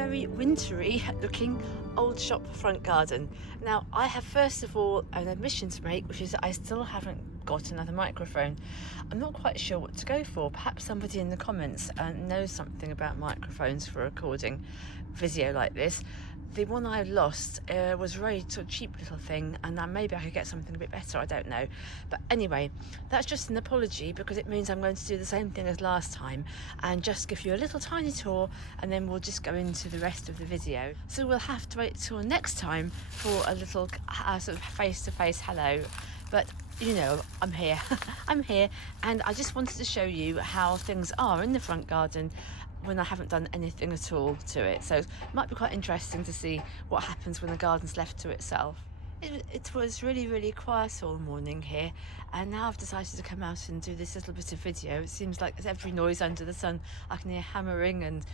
very wintry looking old shop front garden. Now I have first of all an admission to make, which is that I still haven't got another microphone. I'm not quite sure what to go for. Perhaps somebody in the comments knows something about microphones for recording video like this. The one I lost was a very sort of cheap little thing, and maybe I could get something a bit better, I don't know. But anyway, that's just an apology because it means I'm going to do the same thing as last time and just give you a little tiny tour, and then we'll just go into the rest of the video. So we'll have to wait till next time for a little sort of face-to-face hello. But you know, I'm here. I'm here, and I just wanted to show you how things are in the front garden when I haven't done anything at all to it. So it might be quite interesting to see what happens when the garden's left to itself. It was really quiet all morning here, and now I've decided to come out and do this little bit of video. It seems like every noise under the sun. I can hear hammering, and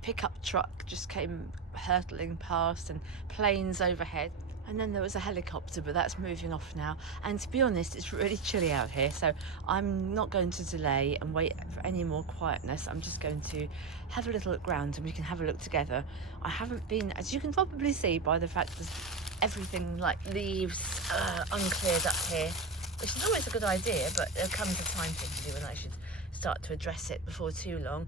pickup truck just came hurtling past, and planes overhead. And then there was a helicopter, but that's moving off now. And to be honest, it's really chilly out here, so I'm not going to delay and wait for any more quietness. I'm just going to have a little look round and we can have a look together. I haven't been, as you can probably see by the fact there's everything like leaves uncleared up here, which is always a good idea, but there comes a time typically when I should start to address it before too long.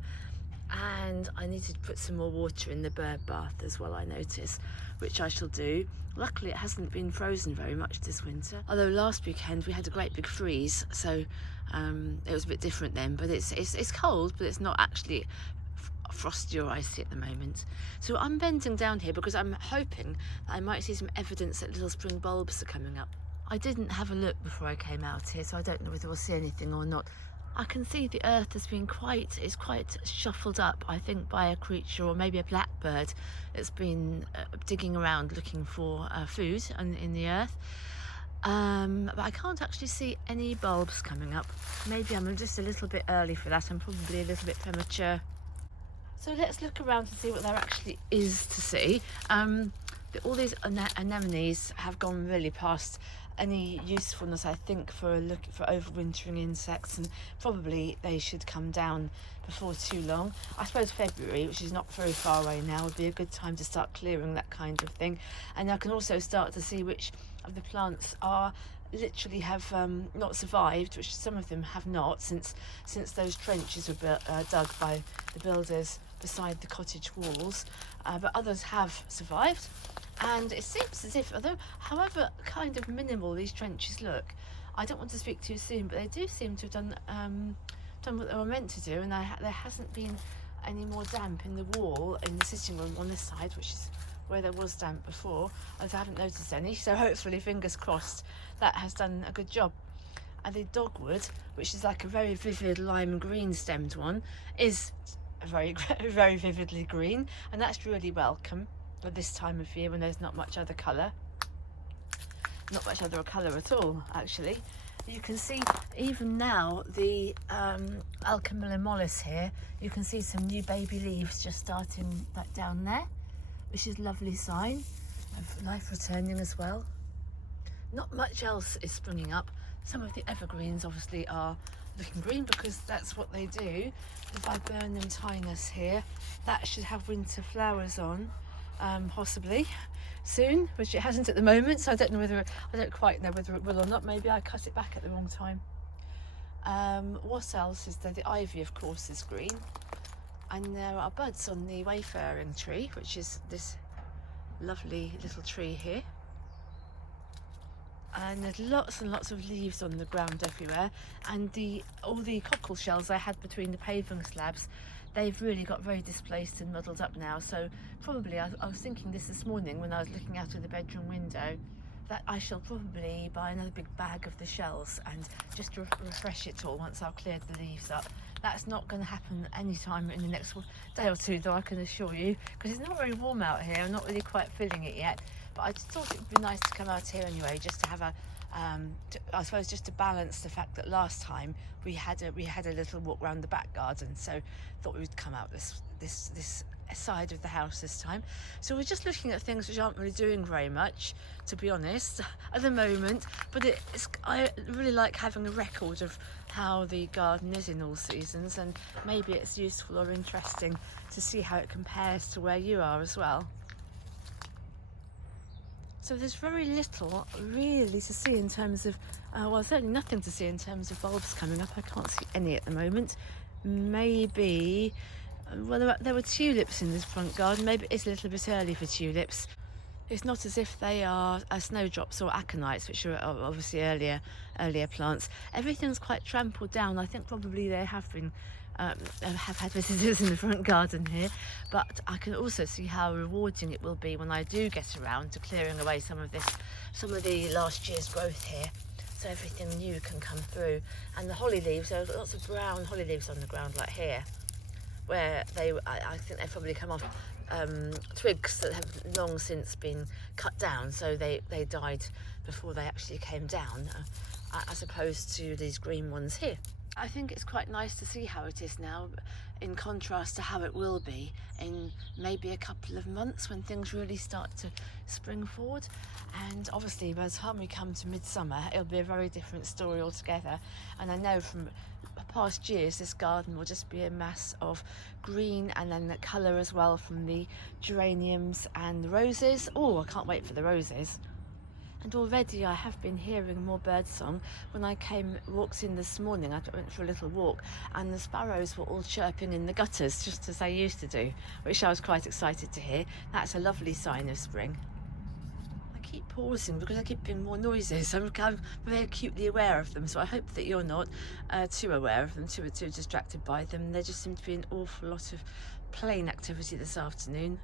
And I need to put some more water in the bird bath as well, I notice, which I shall do. Luckily it hasn't been frozen very much this winter, although last weekend we had a great big freeze, so it was a bit different then. But it's cold, but it's not actually frosty or icy at the moment. So I'm bending down here because I'm hoping that I might see some evidence that little spring bulbs are coming up. I didn't have a look before I came out here, so I don't know whether we'll see anything or not. I can see the earth has been quite shuffled up, I think, by a creature or maybe a blackbird that's been digging around looking for food in the earth. But I can't actually see any bulbs coming up. Maybe I'm just a little bit early for that. I'm probably a little bit premature. So let's look around and see what there actually is to see. All these anemones have gone really past any usefulness, I think, for overwintering insects, and probably they should come down before too long. I suppose February, which is not very far away now, would be a good time to start clearing that kind of thing. And I can also start to see which of the plants are literally have not survived, which some of them have not, since those trenches were dug by the builders beside the cottage walls, but others have survived. And it seems as if, however kind of minimal these trenches look, I don't want to speak too soon, but they do seem to have done what they were meant to do, and there hasn't been any more damp in the wall in the sitting room on this side, which is where there was damp before, as I haven't noticed any. So hopefully, fingers crossed, that has done a good job. And the dogwood, which is like a very vivid lime green stemmed one, is very vividly green, and that's really welcome at this time of year when there's not much other colour. Not much other colour at all, actually. You can see even now the Alchemilla mollis here. You can see some new baby leaves just starting back down there, which is a lovely sign of life returning as well. Not much else is springing up. Some of the evergreens obviously are looking green because that's what they do. If I burn them tinus here, that should have winter flowers on, possibly soon, which it hasn't at the moment, so I don't quite know whether it will or not. Maybe I cut it back at the wrong time. What else is there? The ivy, of course, is green, and there are buds on the wayfaring tree, which is this lovely little tree here. And there's lots and lots of leaves on the ground everywhere, and all the cockle shells I had between the paving slabs, they've really got very displaced and muddled up now. So probably, I was thinking this morning when I was looking out of the bedroom window, that I shall probably buy another big bag of the shells and just refresh it all once I've cleared the leaves up. That's not going to happen anytime in the next day or two, though, I can assure you, because it's not very warm out here. I'm not really quite feeling it yet, but I just thought it would be nice to come out here anyway, just to have I suppose just to balance the fact that last time we had a little walk around the back garden, so thought we would come out this side of the house this time. So we're just looking at things which aren't really doing very much, to be honest, at the moment. But I really like having a record of how the garden is in all seasons, and maybe it's useful or interesting to see how it compares to where you are as well. So there's very little really to see in terms of, well, certainly nothing to see in terms of bulbs coming up. I can't see any at the moment. Maybe, well, there were tulips in this front garden. Maybe it's a little bit early for tulips. It's not as if they are snowdrops or aconites, which are obviously earlier plants. Everything's quite trampled down. I think probably they have had visitors in the front garden here, but I can also see how rewarding it will be when I do get around to clearing away some of the last year's growth here, so everything new can come through. And the holly leaves, there are lots of brown holly leaves on the ground, like here, where I think they've probably come off twigs that have long since been cut down, so they died before they actually came down, as opposed to these green ones here. I think it's quite nice to see how it is now, in contrast to how it will be in maybe a couple of months when things really start to spring forward. And obviously by the time we come to midsummer, it'll be a very different story altogether. And I know from past years this garden will just be a mass of green, and then the colour as well from the geraniums and the roses. Oh, I can't wait for the roses. And already I have been hearing more birdsong. When I walked in this morning, I went for a little walk, and the sparrows were all chirping in the gutters, just as they used to do, which I was quite excited to hear. That's a lovely sign of spring. I keep pausing because I keep hearing more noises. I'm very acutely aware of them, so I hope that you're not too aware of them, too distracted by them. There just seems to be an awful lot of plane activity this afternoon.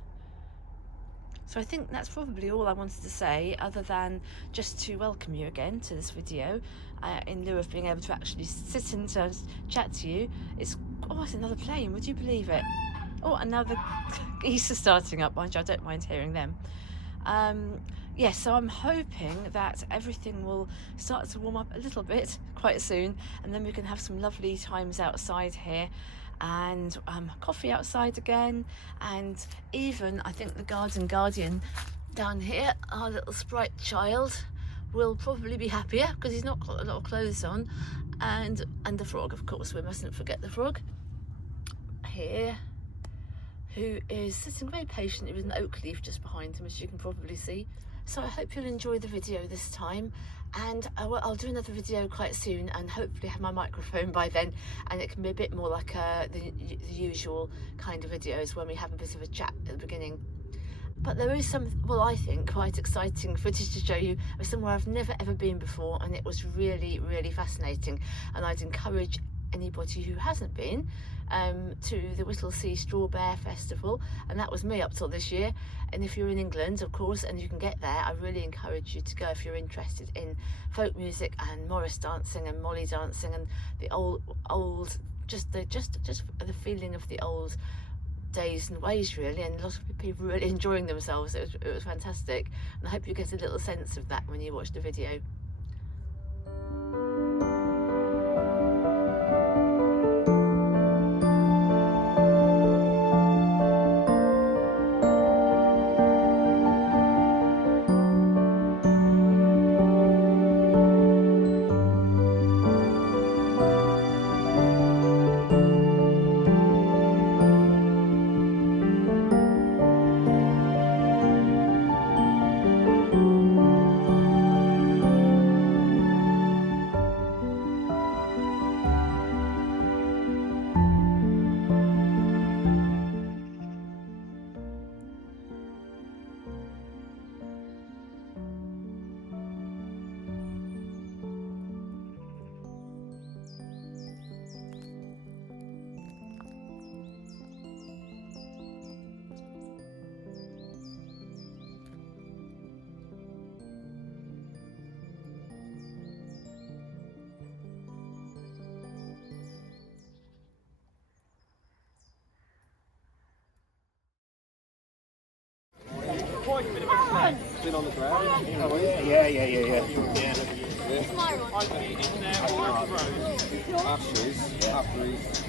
So I think that's probably all I wanted to say, other than just to welcome you again to this video, in lieu of being able to actually sit and chat to you. It's another plane, would you believe it? Oh, and now the geese are starting up, mind you, I don't mind hearing them. Yes, so I'm hoping that everything will start to warm up a little bit quite soon, and then we can have some lovely times outside here, and coffee outside again. And even I think the garden guardian down here, our little sprite child, will probably be happier because he's not got a lot of clothes on, and the frog, of course, we mustn't forget the frog here, who is sitting very patiently with an oak leaf just behind him, as you can probably see. So I hope you'll enjoy the video this time, and I'll do another video quite soon, and hopefully have my microphone by then, and it can be a bit more like the usual kind of videos when we have a bit of a chat at the beginning. But there is some, well, I think quite exciting footage to show you of somewhere I've never ever been before, and it was really, really fascinating. And I'd encourage anybody who hasn't been to the Whittlesea Straw Bear Festival, and that was me up till this year. And if you're in England, of course, and you can get there, I really encourage you to go if you're interested in folk music and Morris dancing and Molly dancing and the old just the feeling of the old days and ways, really. And a lot of people really enjoying themselves. It was fantastic, and I hope you get a little sense of that when you watch the video. Been on the ground. Oh, yeah. Ashes, after he's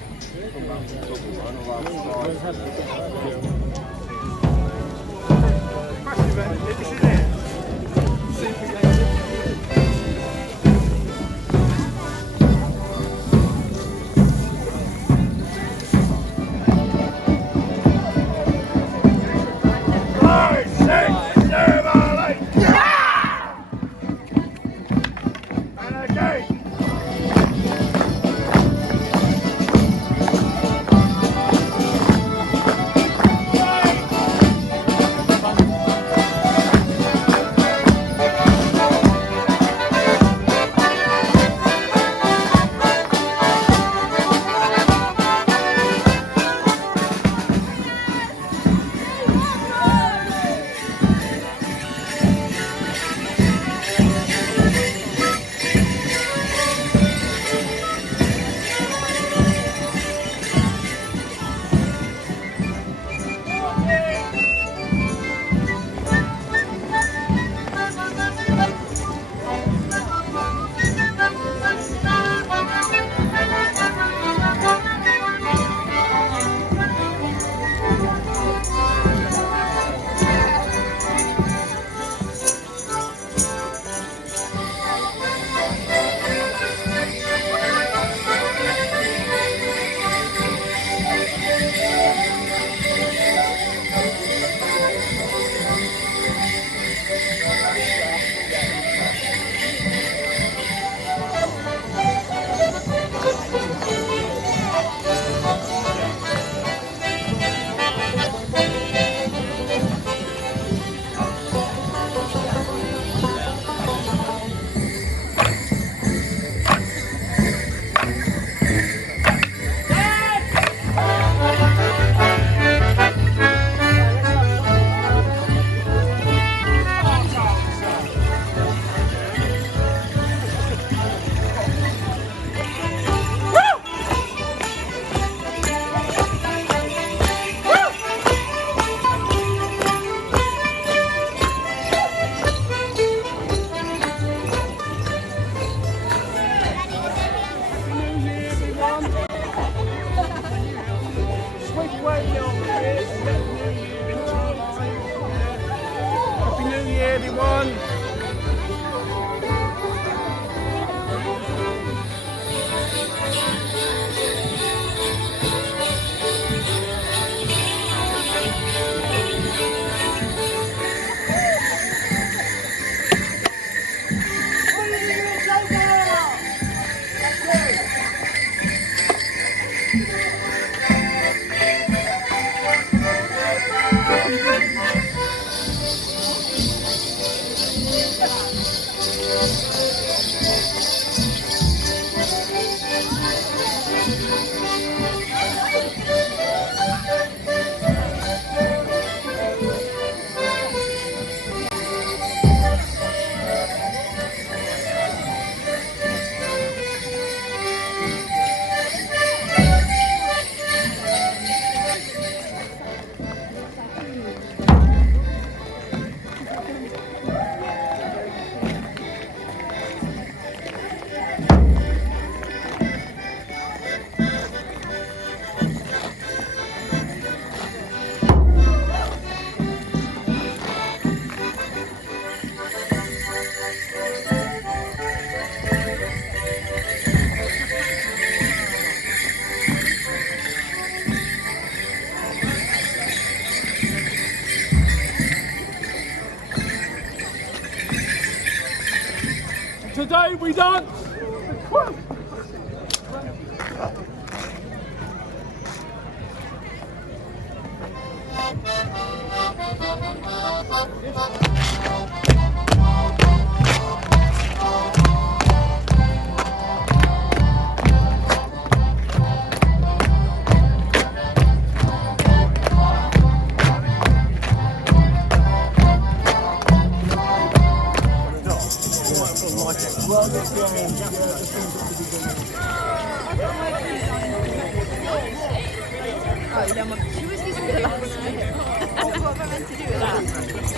Today we dance the quilt.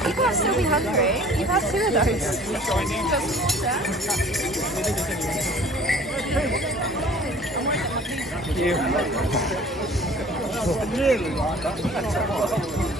You guys still be hungry. You've had two of those. you. Really like that.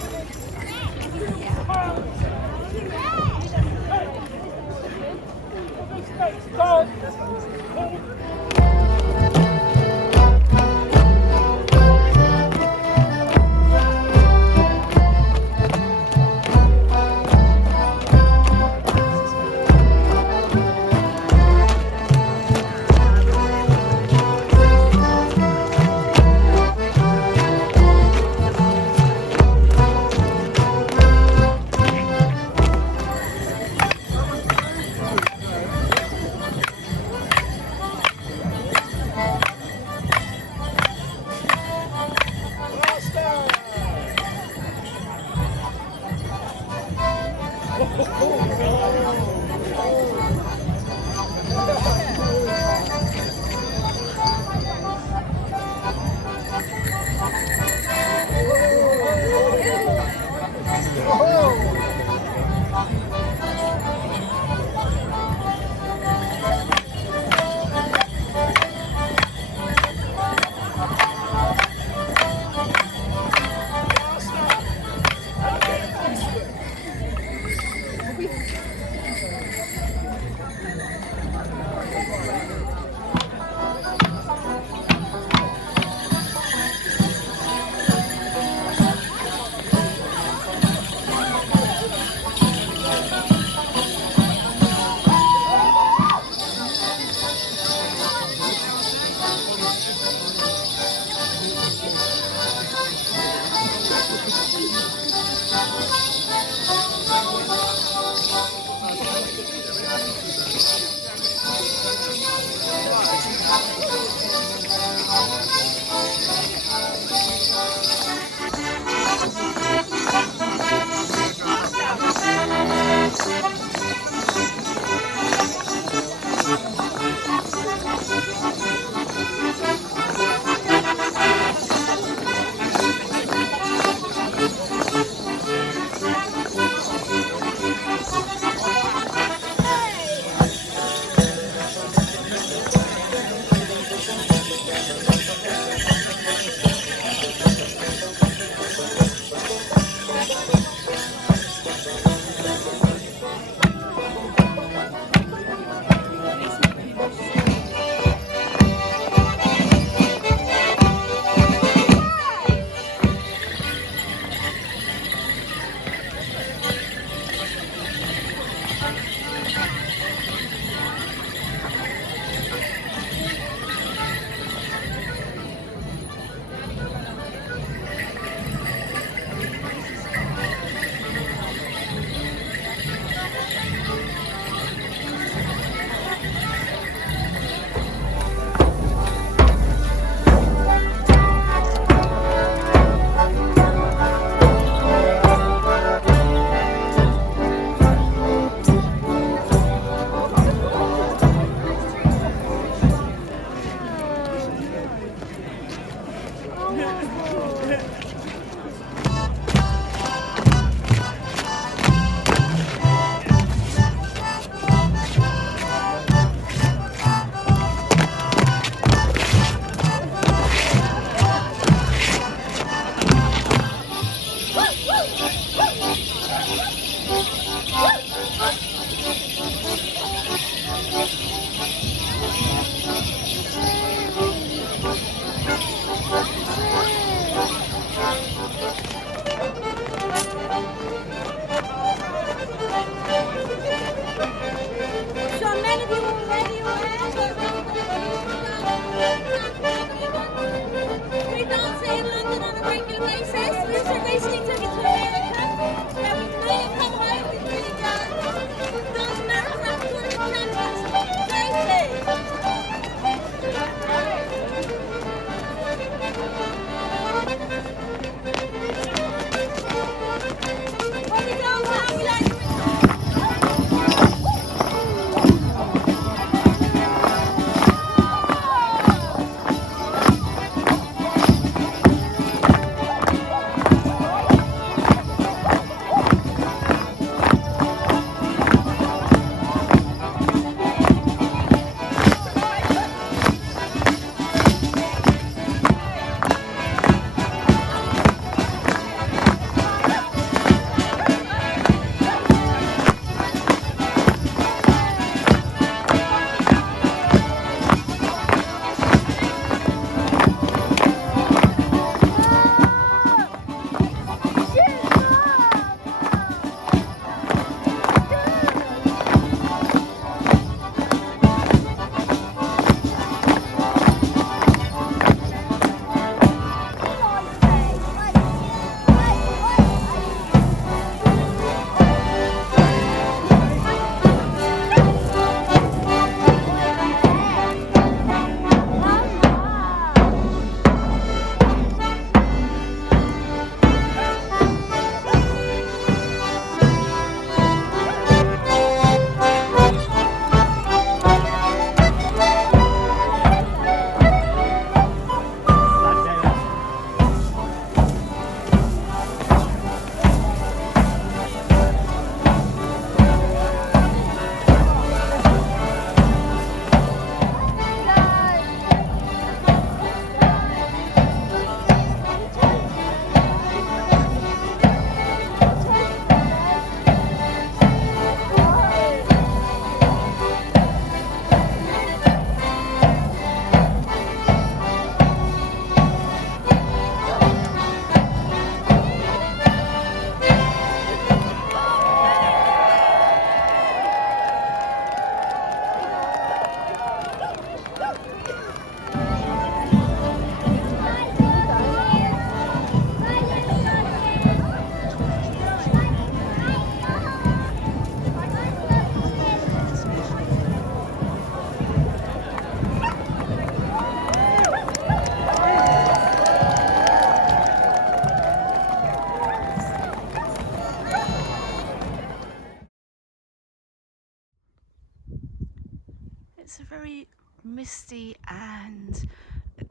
It's a very misty and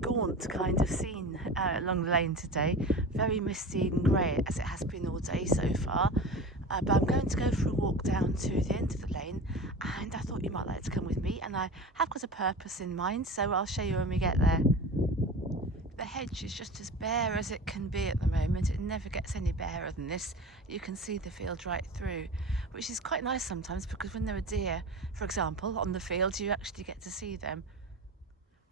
gaunt kind of scene along the lane today. Very misty and grey as it has been all day so far. But I'm going to go for a walk down to the end of the lane, and I thought you might like to come with me, and I have got a purpose in mind, so I'll show you when we get there. The hedge is just as bare as it can be at the moment. It never gets any barer than this. You can see the field right through, which is quite nice sometimes, because when there are deer, for example, on the field, you actually get to see them.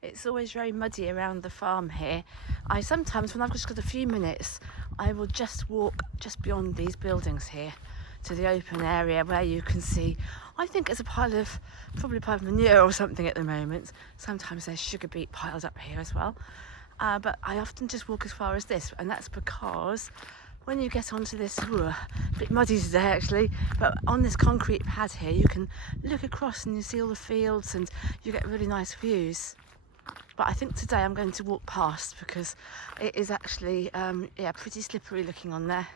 It's always very muddy around the farm here. I sometimes, when I've just got a few minutes, I will just walk just beyond these buildings here to the open area where you can see, I think it's probably a pile of manure or something at the moment. Sometimes there's sugar beet piled up here as well. But I often just walk as far as this, and that's because when you get onto this, a bit muddy today actually, but on this concrete pad here, you can look across and you see all the fields and you get really nice views. But I think today I'm going to walk past because it is actually, pretty slippery looking on there.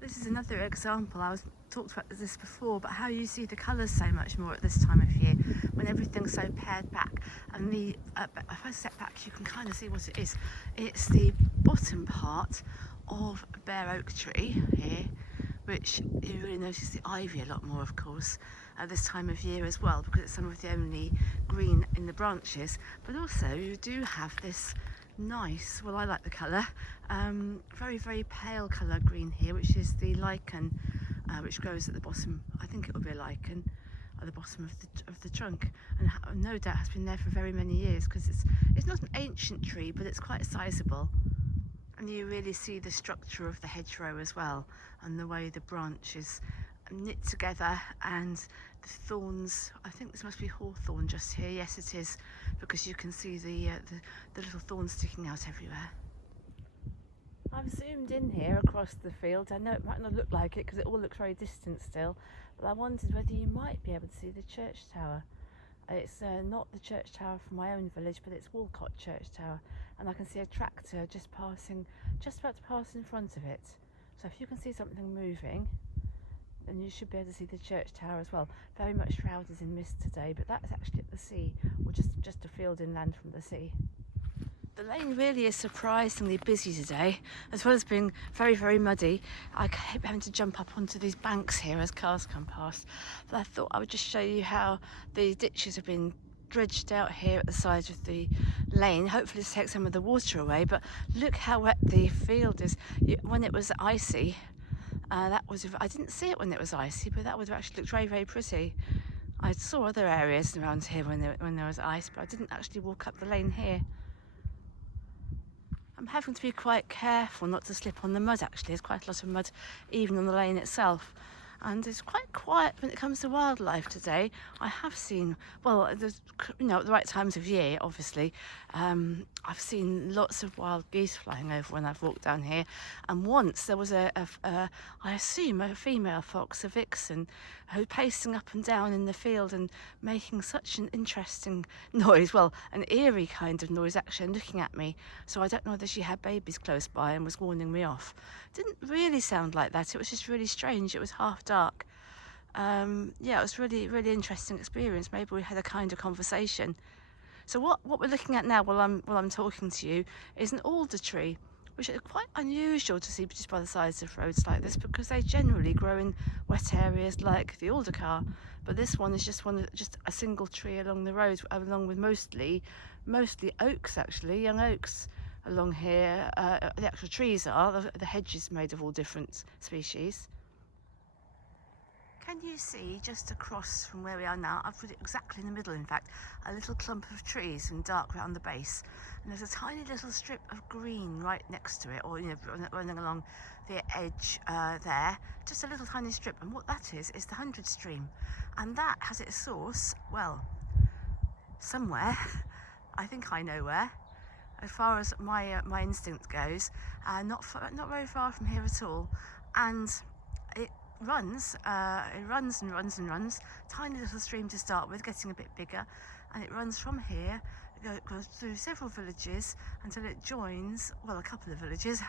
This is another example. I talked about this before, but how you see the colours so much more at this time of year when everything's so pared back. And if I step back, you can kind of see what it is. It's the bottom part of a bare oak tree here, which you really notice the ivy a lot more, of course, at this time of year as well, because it's some of the only green in the branches. But also you do have this nice, well, I like the colour, very, very pale colour green here, which is the lichen, which grows at the bottom. I think it will be a lichen at the bottom of the trunk, and no doubt has been there for very many years, because it's not an ancient tree, but it's quite sizable. And you really see the structure of the hedgerow as well, and the way the branch is knit together, and the thorns, I think this must be hawthorn just here. Yes, it is, because you can see the little thorns sticking out everywhere. I've zoomed in here across the field. I know it might not look like it because it all looks very distant still, but I wondered whether you might be able to see the church tower. It's not the church tower from my own village, but it's Walcott Church Tower, and I can see a tractor just about to pass in front of it. So if you can see something moving, then you should be able to see the church tower as well. Very much shrouded in mist today, but that's actually at the sea, or just a field inland from the sea. The lane really is surprisingly busy today, as well as being very, very muddy. I keep having to jump up onto these banks here as cars come past. But I thought I would just show you how the ditches have been dredged out here at the side of the lane, hopefully to take some of the water away. But look how wet the field is. When it was icy, I didn't see it when it was icy, but that would have actually looked very, very pretty. I saw other areas around here when there was ice, but I didn't actually walk up the lane here. I'm having to be quite careful not to slip on the mud actually. There's quite a lot of mud even on the lane itself. And it's quite quiet when it comes to wildlife today. I have seen, well, there's, at the right times of year, obviously. I've seen lots of wild geese flying over when I've walked down here. And once there was I assume a female fox, a vixen, who pacing up and down in the field and making such an interesting noise, well, an eerie kind of noise actually, and looking at me. So I don't know whether she had babies close by and was warning me off. Didn't really sound like that. It was just really strange. It was half dark. It was really, really interesting experience. Maybe we had a kind of conversation. So what we're looking at now while I'm talking to you is an alder tree, which is quite unusual to see just by the sides of roads like this, because they generally grow in wet areas like the aldercar. But this one is just a single tree along the road, along with mostly oaks actually, young oaks along here. The actual trees are, the hedge is made of all different species. Can you see just across from where we are now, I've put it exactly in the middle in fact, a little clump of trees and dark around the base, and there's a tiny little strip of green right next to it, or running along the edge there, just a little tiny strip. And what that is the 100 stream, and that has its source, well, somewhere. I think I know where, as far as my instinct goes, not very far from here at all. And it runs and runs and runs, tiny little stream to start with, getting a bit bigger, and it runs from here It goes through several villages until it joins, well, a couple of villages,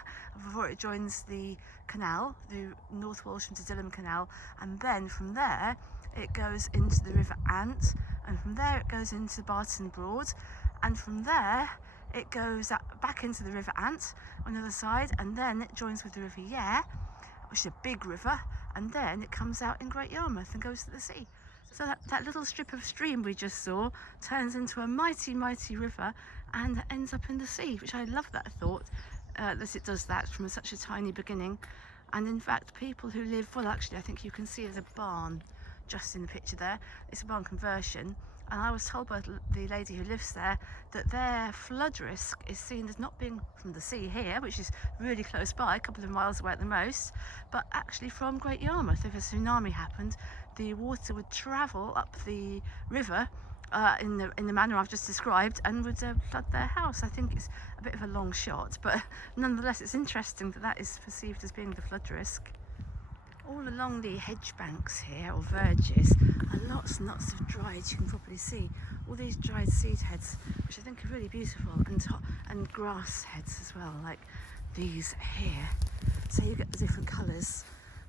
before it joins the canal, the North Walsham to Dilham Canal, and then from there it goes into the River Ant, and from there it goes into Barton Broad, and from there it goes back into the River Ant on the other side, and then it joins with the River Yare, which is a big river, and then it comes out in Great Yarmouth and goes to the sea. So that little strip of stream we just saw turns into a mighty, mighty river and ends up in the sea, which I love that thought, that it does that from such a tiny beginning. And in fact, people who live, well, actually, I think you can see there's a barn just in the picture there. It's a barn conversion. And I was told by the lady who lives there that their flood risk is seen as not being from the sea here, which is really close by, a couple of miles away at the most, but actually from Great Yarmouth. If a tsunami happened, the water would travel up the river in the manner I've just described and would flood their house. I think it's a bit of a long shot, but nonetheless it's interesting that that is perceived as being the flood risk. All along the hedge banks here, or verges, are lots and lots of dried, you can probably see, all these dried seed heads, which I think are really beautiful, and grass heads as well, like these here. So you get the different colours.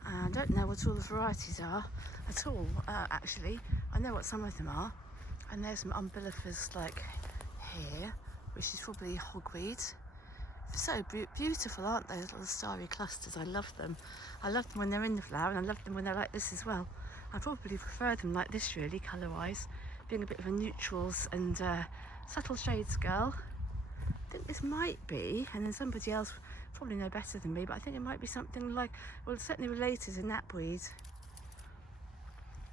I don't know what all the varieties are at all, actually. I know what some of them are, and there's some umbellifers like here, which is probably hogweed. So beautiful, aren't they, little starry clusters? I love them. I love them when they're in the flower, and I love them when they're like this as well. I probably prefer them like this, really, colour-wise, being a bit of a neutrals and subtle shades girl. I think this might be, and then somebody else probably know better than me, but I think it might be something like, well, it's certainly related to knapweed.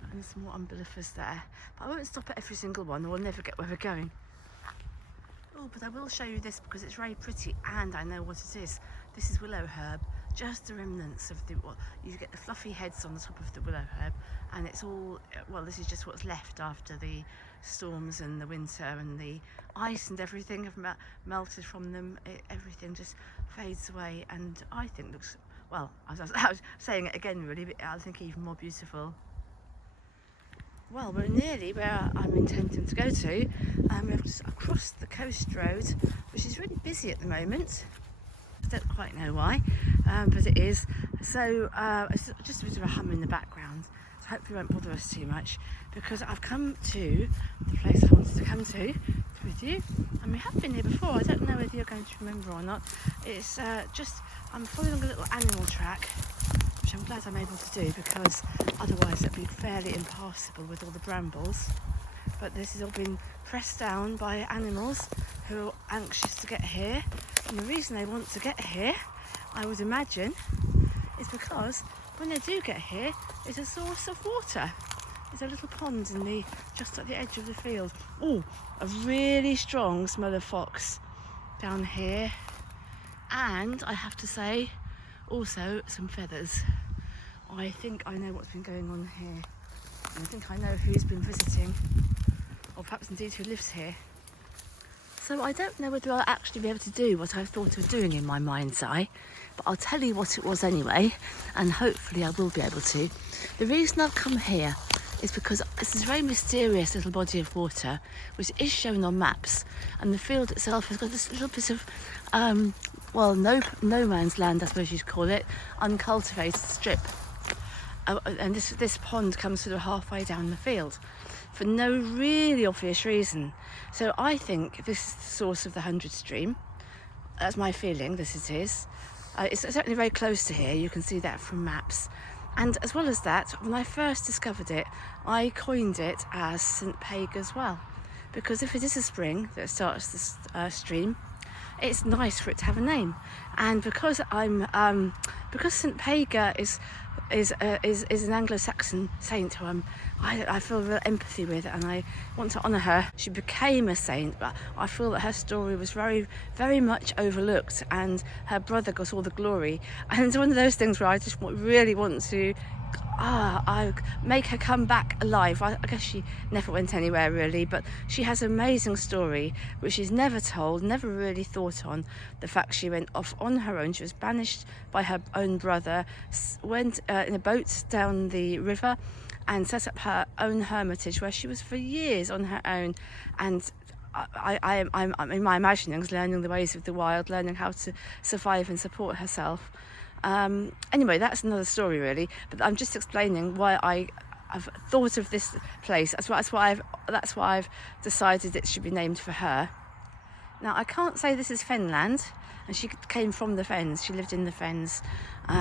And there's some more umbellifers there. But I won't stop at every single one, or we'll never get where we're going. Oh, but I will show you this because it's very pretty and I know what it is. This is willow herb, just the remnants of the, well, you get the fluffy heads on the top of the willow herb, and it's all, well, this is just what's left after the storms and the winter and the ice and everything have melted from them. Everything just fades away, and I think looks, well, I was saying it again really, but I think even more beautiful. Well, we're nearly where I'm intending to go to. We've just crossed the coast road, which is really busy at the moment. I don't quite know why, but it is. So it's just a bit of a hum in the background, so hopefully it won't bother us too much, because I've come to the place I wanted to come to with you, and we have been here before. I don't know whether you're going to remember or not. It's I'm following a little animal track, which I'm glad I'm able to do, because otherwise it'd be fairly impassable with all the brambles. But this has all been pressed down by animals who are anxious to get here, and the reason they want to get here, I would imagine, is because when they do get here, it's a source of water. There's a little pond just at the edge of the field. Oh, a really strong smell of fox down here, and I have to say, also some feathers. I think I know what's been going on here. I think I know who's been visiting, or perhaps indeed who lives here. So I don't know whether I'll actually be able to do what I thought of doing in my mind's eye, but I'll tell you what it was anyway, and hopefully I will be able to. The reason I've come here is because this is a very mysterious little body of water, which is shown on maps, and the field itself has got this little bit of, well, no man's land, I suppose you'd call it, uncultivated strip. And this pond comes sort of halfway down the field for no really obvious reason. So I think this is the source of the 100 stream. That's my feeling, this it is. It's certainly very close to here, you can see that from maps. And as well as that, when I first discovered it, I coined it as St. Paga's well. Because if it is a spring that starts this stream, it's nice for it to have a name. And because because St. Paga is an Anglo-Saxon saint who I feel real empathy with, and I want to honour her. She became a saint, but I feel that her story was very, very much overlooked, and her brother got all the glory. And it's one of those things where I just really want to I make her come back alive. I guess she never went anywhere really, but she has an amazing story which is never told, never really thought on. The fact she went off on her own, she was banished by her own brother, went in a boat down the river and set up her own hermitage where she was for years on her own, and I'm in my imaginings learning the ways of the wild, learning how to survive and support herself. Anyway, that's another story really, but I'm just explaining why I've thought of this place. That's why I've decided it should be named for her. Now, I can't say this is Fenland, and she came from the Fens. She lived in the Fens,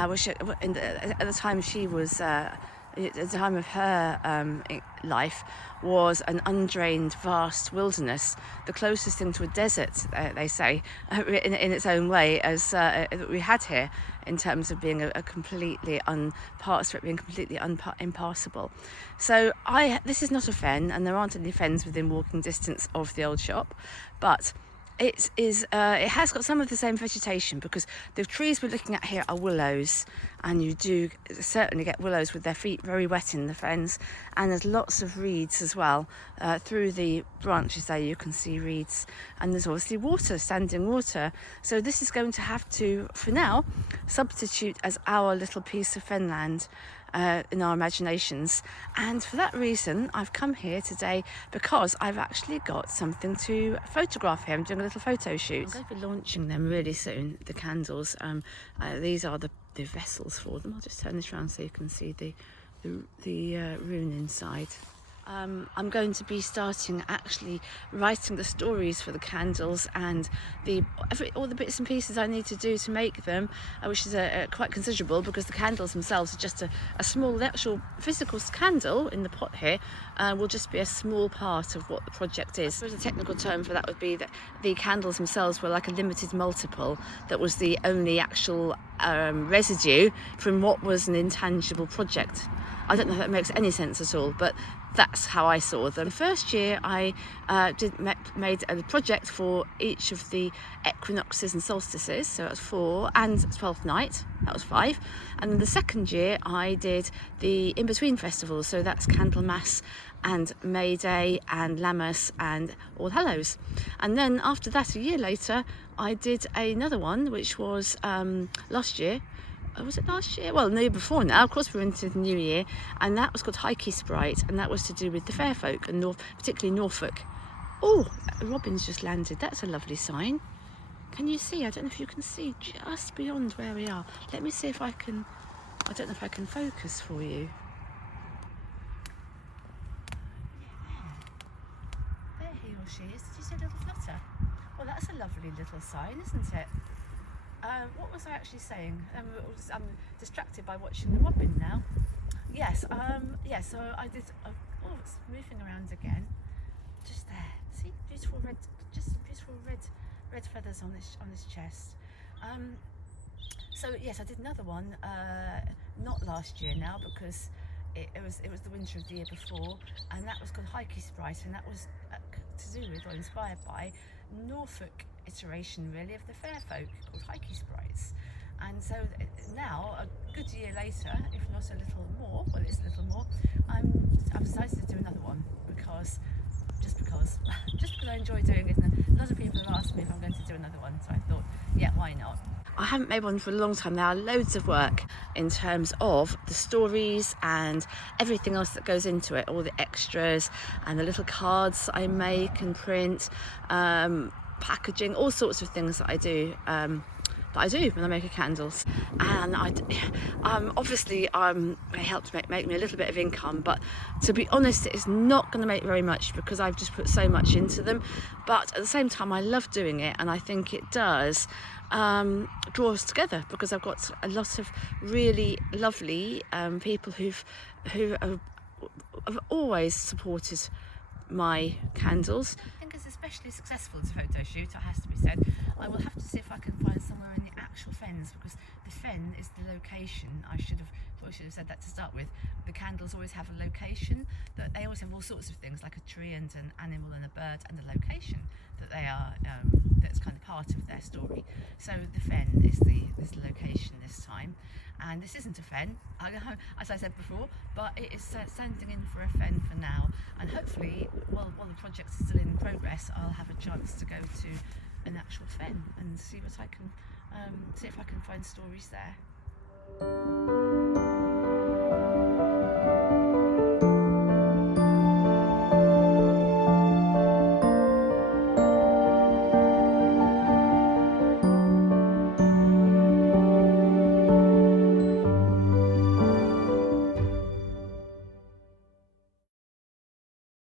which at the time she was, at the time of her life, was an undrained, vast wilderness, the closest thing to a desert, they say, in its own way, as that we had here, in terms of being a completely parts of it being completely impassable. So this is not a fen, and there aren't any fens within walking distance of the old shop, but it has got some of the same vegetation, because the trees we're looking at here are willows, and you do certainly get willows with their feet very wet in the fens, and there's lots of reeds as well. Through the branches there you can see reeds, and there's obviously water, standing water. So this is going to have to, for now, substitute as our little piece of fenland in our imaginations. And for that reason I've come here today, because I've actually got something to photograph here. I'm doing a little photo shoot. I'm going to be launching them really soon, the candles. These are the vessels for them. I'll just turn this around so you can see the rune inside. I'm going to be starting actually writing the stories for the candles and all the bits and pieces I need to do to make them, which is quite considerable, because the candles themselves are just a small, the actual physical candle in the pot here will just be a small part of what the project is. The technical term for that would be that the candles themselves were like a limited multiple that was the only actual residue from what was an intangible project. I don't know if that makes any sense at all, but that's how I saw them. The first year I made a project for each of the equinoxes and solstices, so that's 4, and Twelfth Night, that was 5. And then the second year I did the in-between festivals, so that's Candlemas and May Day and Lammas and All Hallows. And then after that, a year later, I did another one, which was last year. Was it last year? Well, the year before now. Of course, we're into the new year, and that was called Hikey Sprite, and that was to do with the fair folk, and particularly Norfolk. Oh, a robin's just landed. That's a lovely sign. Can you see? I don't know if you can see just beyond where we are. Let me see if I can. I don't know if I can focus for you. There he or she is. Did you see a little flutter? Well, that's a lovely little sign, isn't it? What was I actually saying? I'm distracted by watching the robin now. Yes, so I did. Oh, it's moving around again. Just there. See, beautiful red feathers on this chest. So yes, I did another one. Not last year now, because it was the winter of the year before, and that was called Hikey Sprite, and that was to do with or inspired by Norfolk iteration really of the fair folk called Hikey Sprites. And so now, a good year later, if not a little more, well, it's a little more, I've decided to do another one, because I enjoy doing it, and a lot of people have asked me if I'm going to do another one, so I thought, yeah, why not? I haven't made one for a long time now. Loads of work in terms of the stories and everything else that goes into it, all the extras and the little cards I make and print, packaging, all sorts of things that I do when I make candles. And obviously it helps make me a little bit of income, but to be honest, it's not going to make very much, because I've just put so much into them. But at the same time, I love doing it, and I think it does draw us together, because I've got a lot of really lovely people who have always supported my candles. I think it's especially successful as a photo shoot, it has to be said. I will have to see if I can find somewhere in the actual fens, because the fen is the location. I should have said that to start with. The candles always have a location, that they always have all sorts of things, like a tree and an animal and a bird, and a location that they are that's kind of part of their story. So the fen is the location this time, and this isn't a fen, as I said before, but it is standing in for a fen for now, and hopefully while the project's still in progress, I'll have a chance to go to an actual fen and see what I can see if I can find stories there.